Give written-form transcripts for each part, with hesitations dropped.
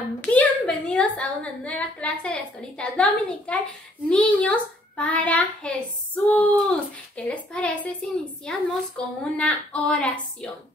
Sean bienvenidos a una nueva clase de Escuelita Dominical Niños para Jesús. ¿Qué les parece si iniciamos con una oración?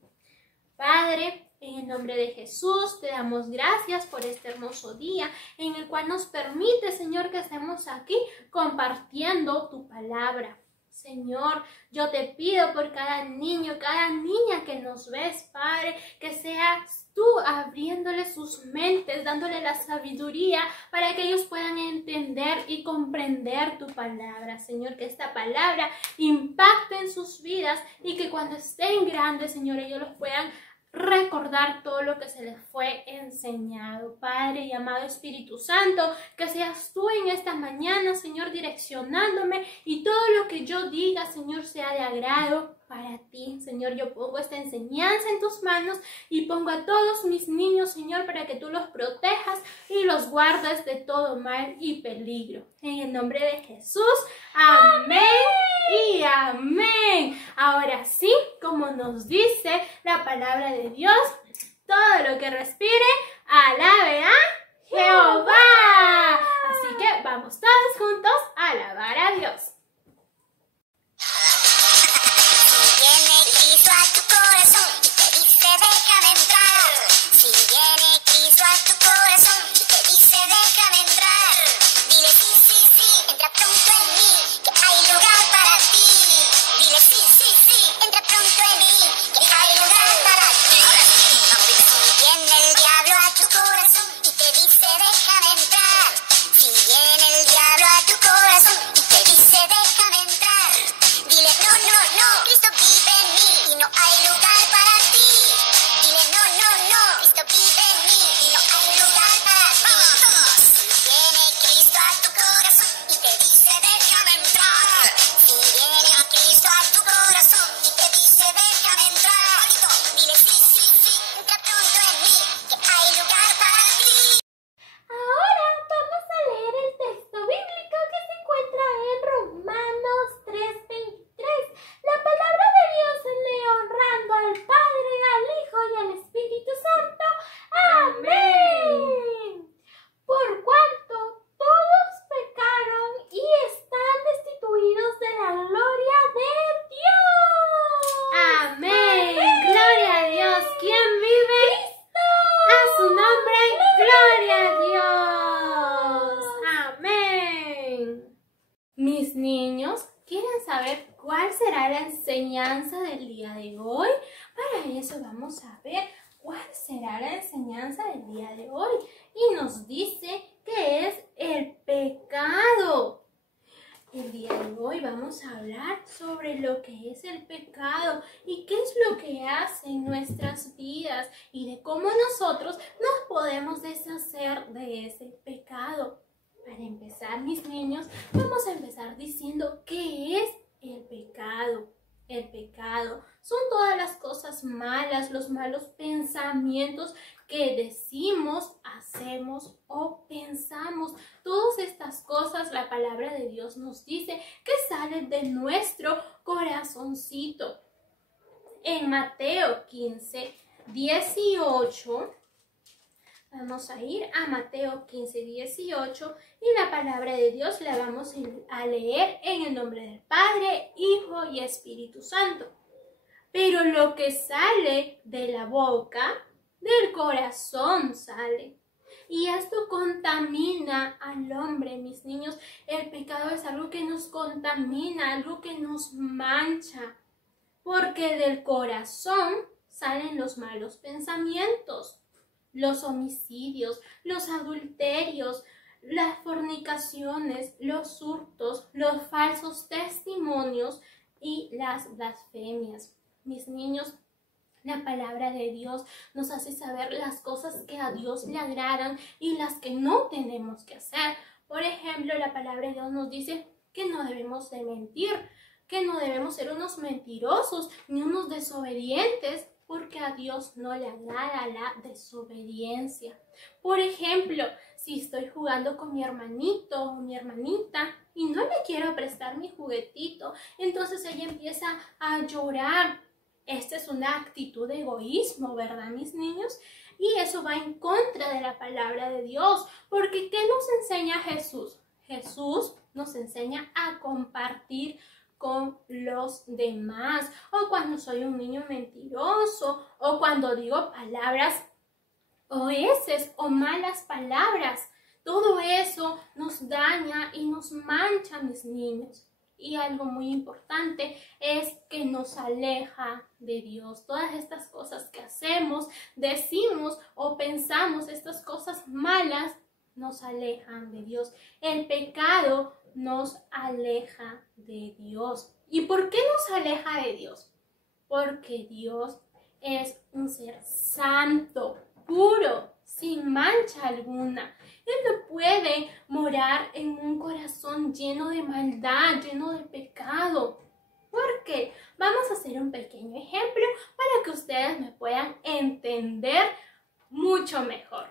Padre, en el nombre de Jesús, te damos gracias por este hermoso día en el cual nos permite, Señor, que estemos aquí compartiendo tu palabra. Señor, yo te pido por cada niño, cada niña que nos ves, Padre, que seas tú abriéndole sus mentes, dándole la sabiduría para que ellos puedan entender y comprender tu palabra. Señor, que esta palabra impacte en sus vidas y que cuando estén grandes, Señor, ellos los puedan recordar todo lo que se les fue enseñado. Padre y amado Espíritu Santo, que seas tú en esta mañana, Señor, direccionándome y todo lo que yo diga, Señor, sea de agrado para ti. Señor, yo pongo esta enseñanza en tus manos y pongo a todos mis niños, Señor, para que tú los protejas y los guardes de todo mal y peligro. En el nombre de Jesús, amén y amén. Ahora sí, como nos dice la palabra de Dios, todo lo que respire, alabe a Jehová. Así que vamos todos juntos a alabar a Dios. Mis niños, ¿quieren saber cuál será la enseñanza del día de hoy? Para eso vamos a ver cuál será la enseñanza del día de hoy. Y nos dice que es el pecado. El día de hoy vamos a hablar sobre lo que es el pecado y qué es lo que hace en nuestras vidas y de cómo nosotros nos podemos deshacer de ese pecado. Para empezar, mis niños, vamos a empezar diciendo qué es el pecado. El pecado son todas las cosas malas, los malos pensamientos que decimos, hacemos o pensamos. Todas estas cosas, la palabra de Dios nos dice que salen de nuestro corazoncito. En Mateo 15, 18... vamos a ir a Mateo 15, 18 y la palabra de Dios la vamos a leer en el nombre del Padre, Hijo y Espíritu Santo. Pero lo que sale de la boca, del corazón sale. Y esto contamina al hombre, mis niños. El pecado es algo que nos contamina, algo que nos mancha. Porque del corazón salen los malos pensamientos, los homicidios, los adulterios, las fornicaciones, los hurtos, los falsos testimonios y las blasfemias. Mis niños, la palabra de Dios nos hace saber las cosas que a Dios le agradan y las que no tenemos que hacer. Por ejemplo, la palabra de Dios nos dice que no debemos de mentir, que no debemos ser unos mentirosos ni unos desobedientes, porque a Dios no le agrada la desobediencia. Por ejemplo, si estoy jugando con mi hermanito o mi hermanita y no le quiero prestar mi juguetito, entonces ella empieza a llorar Esta es una actitud de egoísmo, ¿verdad, mis niños? Y eso va en contra de la palabra de Dios, porque ¿qué nos enseña Jesús? Jesús nos enseña a compartir con los demás, o cuando soy un niño mentiroso, o cuando digo palabras oeces o malas palabras. Todo eso nos daña y nos mancha, mis niños. Y algo muy importante es que nos aleja de Dios. Todas estas cosas que hacemos, decimos o pensamos, estas cosas malas, nos alejan de Dios. El pecado nos aleja de Dios. ¿Y por qué nos aleja de Dios? Porque Dios es un ser santo, puro, sin mancha alguna. Él no puede morar en un corazón lleno de maldad, lleno de pecado. ¿Por qué? Vamos a hacer un pequeño ejemplo para que ustedes me puedan entender mucho mejor.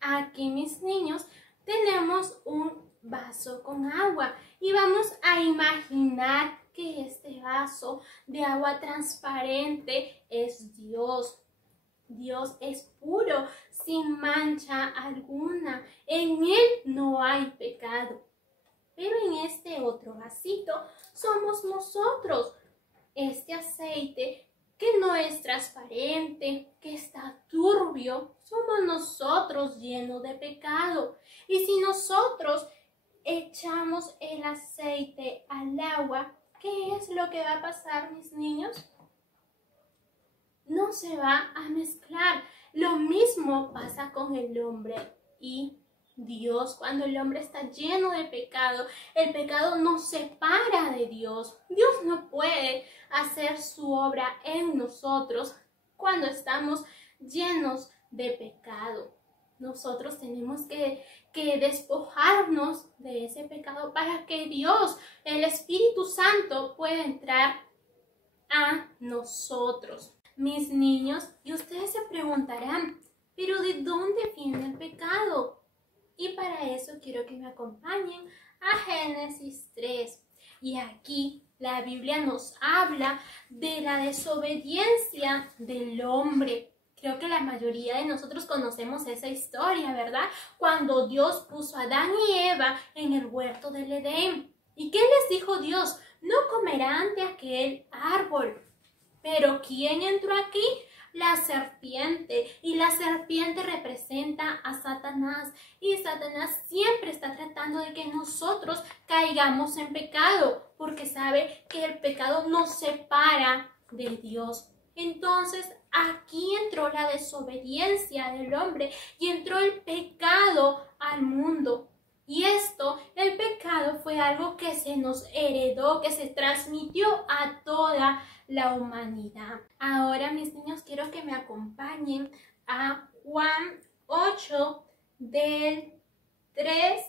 Aquí, mis niños, tenemos un vaso con agua y vamos a imaginar que este vaso de agua transparente es Dios. Dios es puro, sin mancha alguna. En Él no hay pecado. Pero en este otro vasito somos nosotros. Este aceite que no es transparente, que está turbio, somos nosotros llenos de pecado. Y si nosotros echamos el aceite al agua, ¿qué es lo que va a pasar, mis niños? No se va a mezclar. Lo mismo pasa con el hombre y Dios. Cuando el hombre está lleno de pecado, el pecado nos separa de Dios. Dios no puede hacer su obra en nosotros cuando estamos llenos de pecado. Nosotros tenemos que despojarnos de ese pecado para que Dios, el Espíritu Santo, pueda entrar a nosotros. Mis niños, y ustedes se preguntarán, ¿pero de dónde viene el pecado? Y para eso quiero que me acompañen a Génesis 3. Y aquí la Biblia nos habla de la desobediencia del hombre. Creo que la mayoría de nosotros conocemos esa historia, ¿verdad? Cuando Dios puso a Adán y Eva en el huerto del Edén. ¿Y qué les dijo Dios? No comerán de aquel árbol. Pero ¿quién entró aquí? La serpiente. Y la serpiente representa a Satanás. Y Satanás siempre está tratando de que nosotros caigamos en pecado, porque sabe que el pecado nos separa de Dios. Entonces aquí entró la desobediencia del hombre y entró el pecado al mundo. Y el pecado fue algo que se nos heredó, que se transmitió a toda la humanidad. Ahora, mis niños, quiero que me acompañen a Juan 8, del 3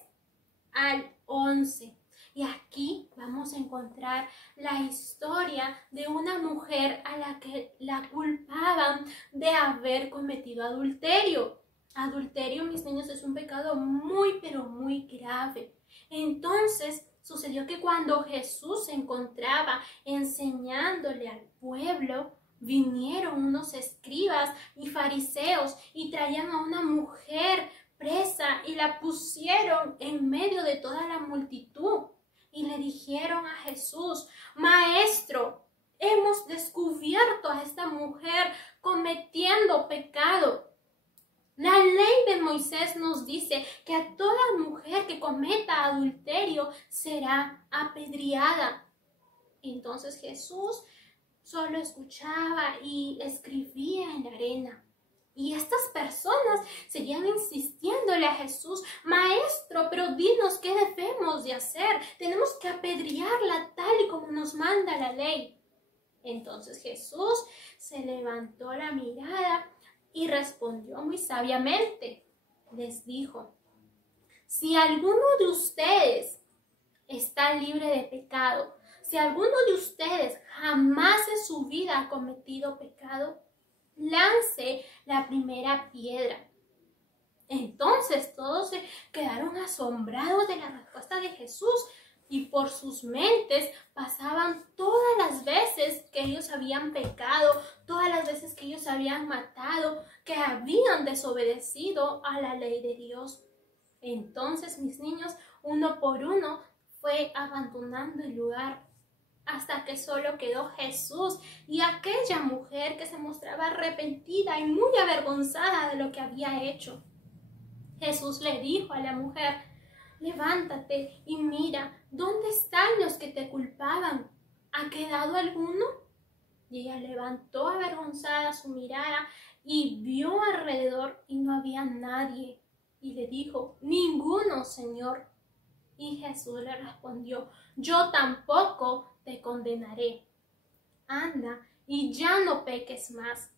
al 11. Y aquí vamos a encontrar la historia de una mujer a la que la culpaban de haber cometido adulterio. Adulterio, mis niños, es un pecado muy, pero muy grave. Entonces, sucedió que cuando Jesús se encontraba enseñándole al pueblo, vinieron unos escribas y fariseos y traían a una mujer presa y la pusieron en medio de toda la multitud. Y le dijeron a Jesús: Maestro, hemos descubierto a esta mujer cometiendo pecado. La ley de Moisés nos dice que a toda mujer que cometa adulterio será apedreada. Entonces Jesús solo escuchaba y escribía en la arena. Y estas personas seguían insistiéndole a Jesús: Maestro, pero dinos qué debemos de hacer. Tenemos que apedrearla tal y como nos manda la ley. Entonces Jesús se levantó la mirada y respondió muy sabiamente. Les dijo: si alguno de ustedes está libre de pecado, si alguno de ustedes jamás en su vida ha cometido pecado, lance la primera piedra. Entonces todos se quedaron asombrados de la respuesta de Jesús. y por sus mentes pasaban todas las veces que ellos habían pecado, todas las veces que ellos habían matado, que habían desobedecido a la ley de Dios. Entonces, mis niños, uno por uno fue abandonando el lugar, hasta que solo quedó Jesús y aquella mujer que se mostraba arrepentida y muy avergonzada de lo que había hecho. Jesús le dijo a la mujer: levántate y mira, ¿dónde están los que te culpaban? ¿Ha quedado alguno? Y ella levantó avergonzada su mirada y vio alrededor y no había nadie. Y le dijo: ninguno, Señor. Y Jesús le respondió: yo tampoco te condenaré. Anda y ya no peques más.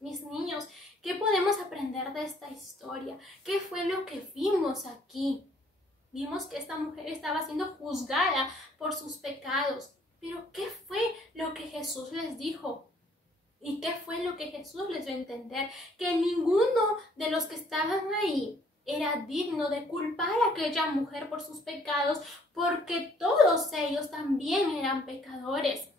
Mis niños, ¿qué podemos aprender de esta historia? ¿Qué fue lo que vimos aquí? Vimos que esta mujer estaba siendo juzgada por sus pecados. Pero ¿qué fue lo que Jesús les dijo? ¿Y qué fue lo que Jesús les dio a entender? Que ninguno de los que estaban ahí era digno de culpar a aquella mujer por sus pecados, porque todos ellos también eran pecadores.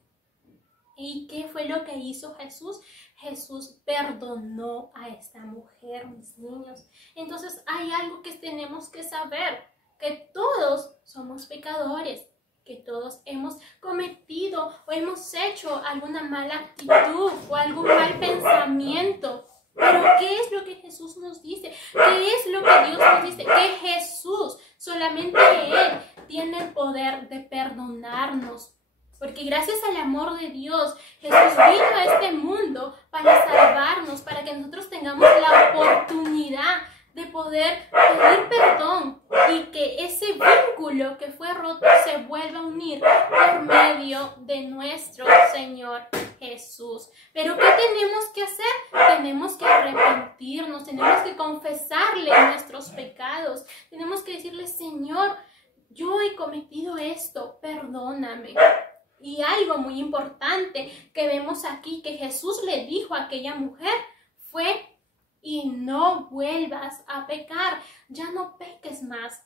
¿Y qué fue lo que hizo Jesús? Jesús perdonó a esta mujer, mis niños. Entonces hay algo que tenemos que saber, que todos somos pecadores, que todos hemos cometido o hemos hecho alguna mala actitud o algún mal pensamiento. Pero ¿qué es lo que Jesús nos dice? ¿Qué es lo que Dios nos dice? Que Jesús, solamente Él, tiene el poder de perdonarnos. Porque gracias al amor de Dios, Jesús vino a este mundo para salvarnos, para que nosotros tengamos la oportunidad de poder pedir perdón y que ese vínculo que fue roto se vuelva a unir por medio de nuestro Señor Jesús. Pero ¿qué tenemos que hacer? Tenemos que arrepentirnos, tenemos que confesarle nuestros pecados, tenemos que decirle: Señor, yo he cometido esto, perdóname. Y algo muy importante que vemos aquí que Jesús le dijo a aquella mujer fue: y no vuelvas a pecar, ya no peques más.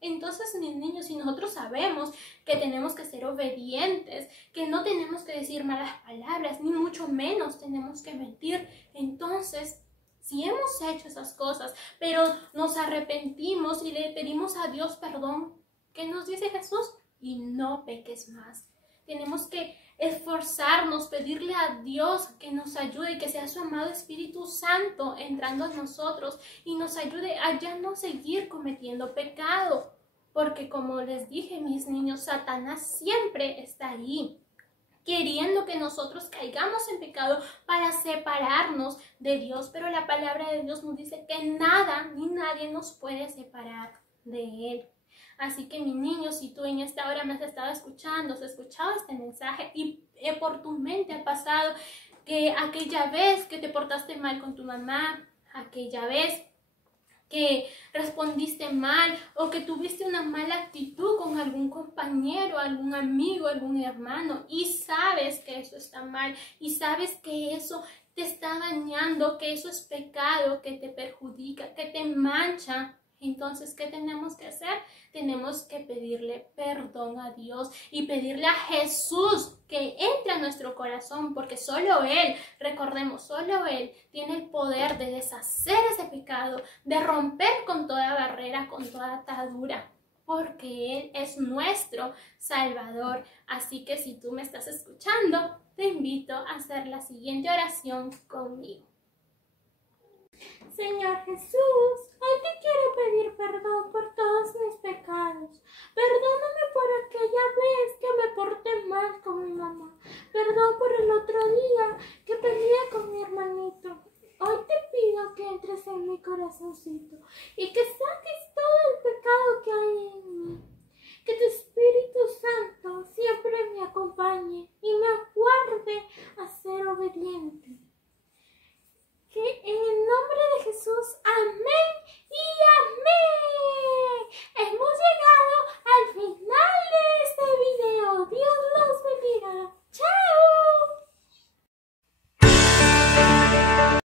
Entonces, mis niños, si nosotros sabemos que tenemos que ser obedientes, que no tenemos que decir malas palabras, ni mucho menos tenemos que mentir, entonces, si hemos hecho esas cosas, pero nos arrepentimos y le pedimos a Dios perdón, ¿qué nos dice Jesús? Y no peques más. Tenemos que esforzarnos, pedirle a Dios que nos ayude, que sea su amado Espíritu Santo entrando en nosotros y nos ayude a ya no seguir cometiendo pecado. Porque como les dije, mis niños, Satanás siempre está ahí, queriendo que nosotros caigamos en pecado para separarnos de Dios. Pero la palabra de Dios nos dice que nada ni nadie nos puede separar de Él. Así que, mi niño, si tú en esta hora me has estado escuchando, has escuchado este mensaje y por tu mente ha pasado que aquella vez que te portaste mal con tu mamá, aquella vez que respondiste mal o que tuviste una mala actitud con algún compañero, algún amigo, algún hermano, y sabes que eso está mal y sabes que eso te está dañando, que eso es pecado, que te perjudica, que te mancha. Entonces, ¿qué tenemos que hacer? Tenemos que pedirle perdón a Dios y pedirle a Jesús que entre a nuestro corazón, porque solo Él, recordemos, solo Él tiene el poder de deshacer ese pecado, de romper con toda barrera, con toda atadura, porque Él es nuestro Salvador. Así que si tú me estás escuchando, te invito a hacer la siguiente oración conmigo. Señor Jesús, hoy te quiero pedir perdón por todos mis pecados. Perdóname por aquella vez que me porté mal con mi mamá. Perdón por el otro día que peleé con mi hermanito. Hoy te pido que entres en mi corazoncito y que saques todo el pecado que hay en